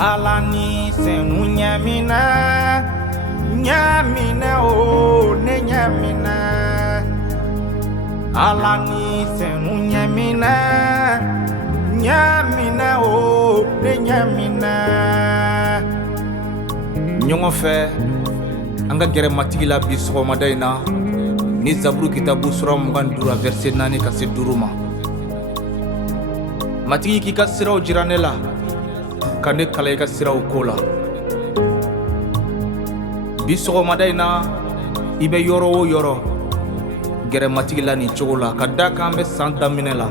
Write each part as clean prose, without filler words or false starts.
Alani senu nyamina, nyamina o ne nyamina. Alani senu nyamina, nyamina o ne nyamina. Ɲɔgɔn fɛ an ka gɛrɛ matigi la bi sɔgɔmada in na ni Zaburu kitabu sura 25 verset 4 ka se 5 ma. Matigi k'i ka siraw jira ne la ka ne kala i ka siraw ko la. Bi sɔgɔmada in na i bɛ yɔrɔ o yɔrɔ gɛrɛ matigi la nin cogo la ka da kan bɛ san daminɛ la.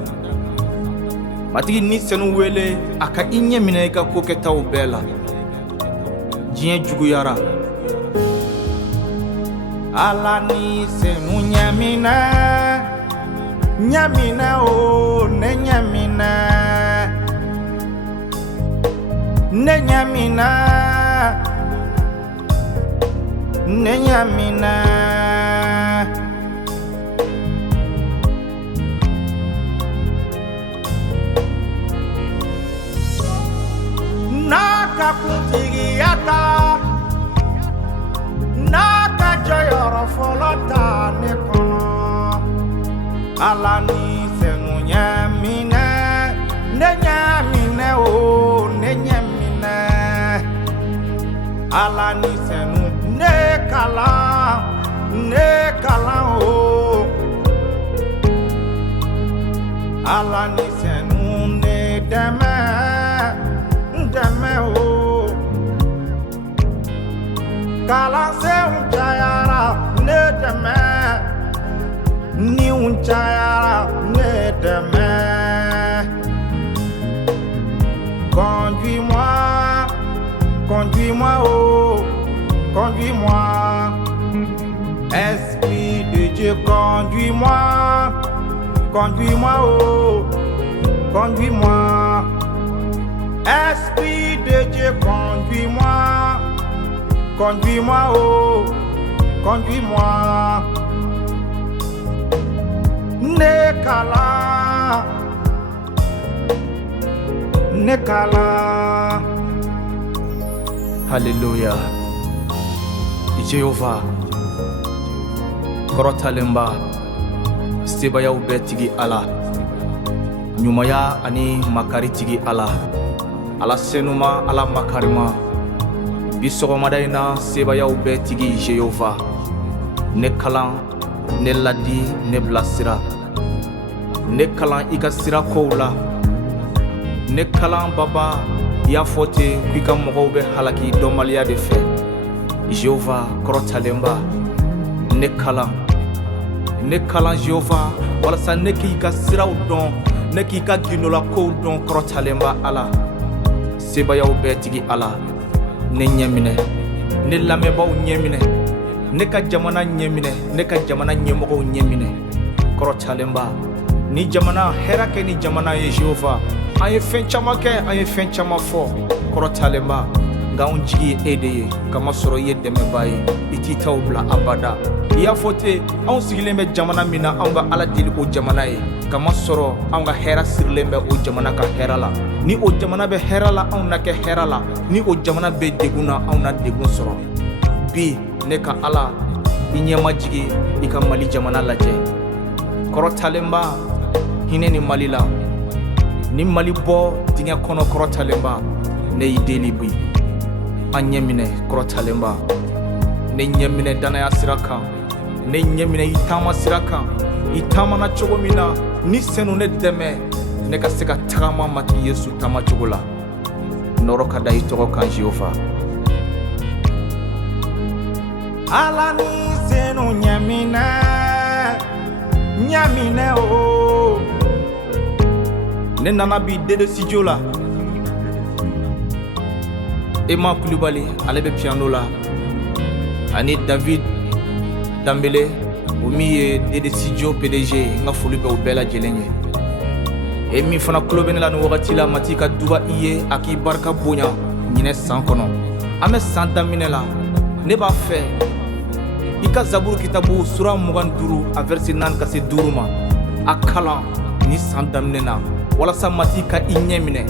Matigi ni senu wele a ka i ɲɛ minɛ i ka ko kɛtaw bɛɛ la. Diɲɛ juguyara. Alani senu nyamina, nyamina o ne nyamina. Ne nyamina, ne nyamina. Naka kuntigiyata, naka joyoro folota ne kono. Alani senu nyamina, ne nyamina o ne nyamina. Alani senu ne kala o. Alani senu ne deme o. Kala se unchayara ne deme, ni unchayara ne deme. Conduis-moi, conduis-moi oh, conduis-moi. Esprit de Dieu, conduis-moi, conduis-moi oh, conduis-moi. Esprit de Dieu, conduis-moi, conduis-moi oh, conduis-moi. Nekala. Hallelujah. Jehovah korotalemba sebaya ubetigi ala nyumaya ani makaritigi ala ala senuma ala makarima bisogomada ina sebaya ubetigi Jehovah ne kalan ne ladi ne blasira ne kalan ika sira koula ne kalan baba ya fote kwika mɔgɔw bɛ halaki dɔnbaliya de fɛ Jehovah korotalemba ne kalan Jehovah walasa ne k'i ka siraw dɔn ne k'i ka gindola kow dɔn korotalemba ala sebayaw bɛɛ tigi ala ne ɲɛminɛ ne lamɛnbaw ɲɛminɛ ne ka jamana ɲɛminɛ ne ka jamana ɲɛmɔgɔw ɲɛminɛ korotalemba ni jamana hɛra kɛ ni jamana ye Jehovah an ye fɛn caman kɛ an ye fɛn caman fɔ korotalemba nka anw jigi ye e de ye kama sɔrɔ i ye dɛmɛba ye i t'i taw bila abada i y'a fɔ ten anw sigilen bɛ jamana min na anw ka ala deli o jamana ye kama sɔrɔ anw ka hɛra sirilen bɛ o jamana ka hɛra la ni o jamana bɛ hɛra la anw na kɛ hɛra la ni o jamana bɛ degun na anw na degun sɔrɔ bi ne ka ala i ɲɛma jigi i ka Mali jamana lajɛ korotalemba hinɛ ni Mali la ni Mali bɔ dingɛ kɔnɔ korotalemba ne y'i deli bi an ɲɛminɛ korotalemba ne ɲɛminɛ danaya sira kan ne ɲɛminɛ i taama sira kan i taamana cogo min na ni senu ne dɛmɛ ne ka se ka tagama matigi Yesu taama cogo la nɔrɔ ka da i tɔgɔ kan Jehovah Alani senu ɲɛminɛ o ne nana bi Dede studio la Emma Kulibali ale bɛ piano la ani David Dambele o min ye Dede studio PDG n ka foli bɛ o bɛɛ lajɛlen ye e min fana kulo bɛ ne la ni wagati la mati ka duba i ye a k'i barika bonya ɲinɛ san kɔnɔ an bɛ san daminɛ la ne b'a fɛ i ka Zaburu kitabu sura 25 a verset 4 ka se 5 ma a kalan ni san daminɛ na walasa mati ka i ɲɛ minɛ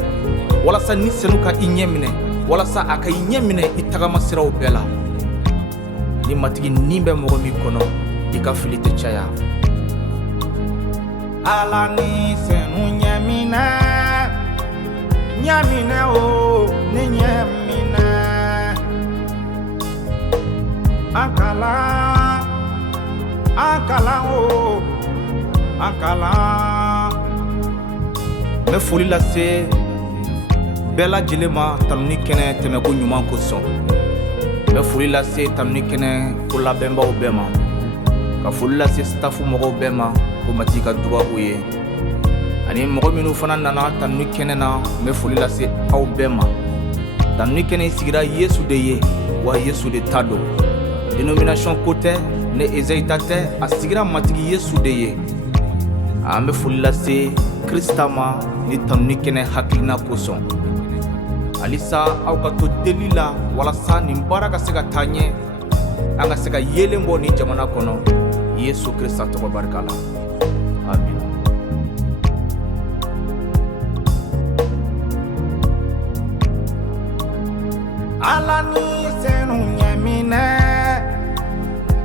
walasa ni senu ka i ɲɛ minɛ walasa a ka i ɲɛ minɛ i tagama siraw bɛɛ la. Ni matigi nin bɛ mɔgɔ min kɔnɔ i ka fili tɛ caya. Ala ni senu ɲɛminɛ ɲɛminɛ o ni ɲɛminɛ an kalan o an kalan. N bɛ foli lase bɛɛ lajɛlen ma tanuni kɛnɛ tɛmɛko ɲuman kosɔn. N bɛ foli lase tanuni kɛnɛ ko labɛnbaw bɛɛ ma, ka foli lase stafu mɔgɔw bɛɛ ma ko Matigi ka duba u ye, ani mɔgɔ minnu fana nana tanuni kɛnɛ na. N bɛ foli lase aw bɛɛ ma. Tanuni kɛnɛ sigira Yesu de ye, wa Yesu de ta don. Dénomination ko tɛ, ne Ezayi ta tɛ, a sigira Matigi Yesu de ye. An bɛ foli lase Krista ma ni tanuni kɛnɛ hakilina kosɔn. Halisa aw ka to deli la walasa nin baara ka se ka taa ɲɛ, an ka se ka yelen bɔ nin jamana kɔnɔ. Yesu Krista tɔgɔ barika la. Amin. Ala ni senu ɲɛminɛ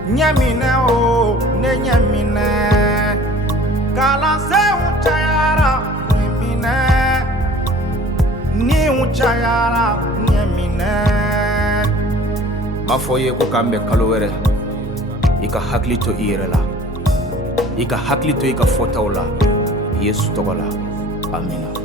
ɲɛminɛ o ne ɲɛminɛ kalansenw cayara ɲɛminɛ niw cayara ɲɛminɛ. M'a fɔ ye ko k'an bɛn kalo wɛrɛ, i ka hakili to i yɛrɛ la, i ka hakili to i ka fɔtaw la. Yesu tɔgɔ la. Amina.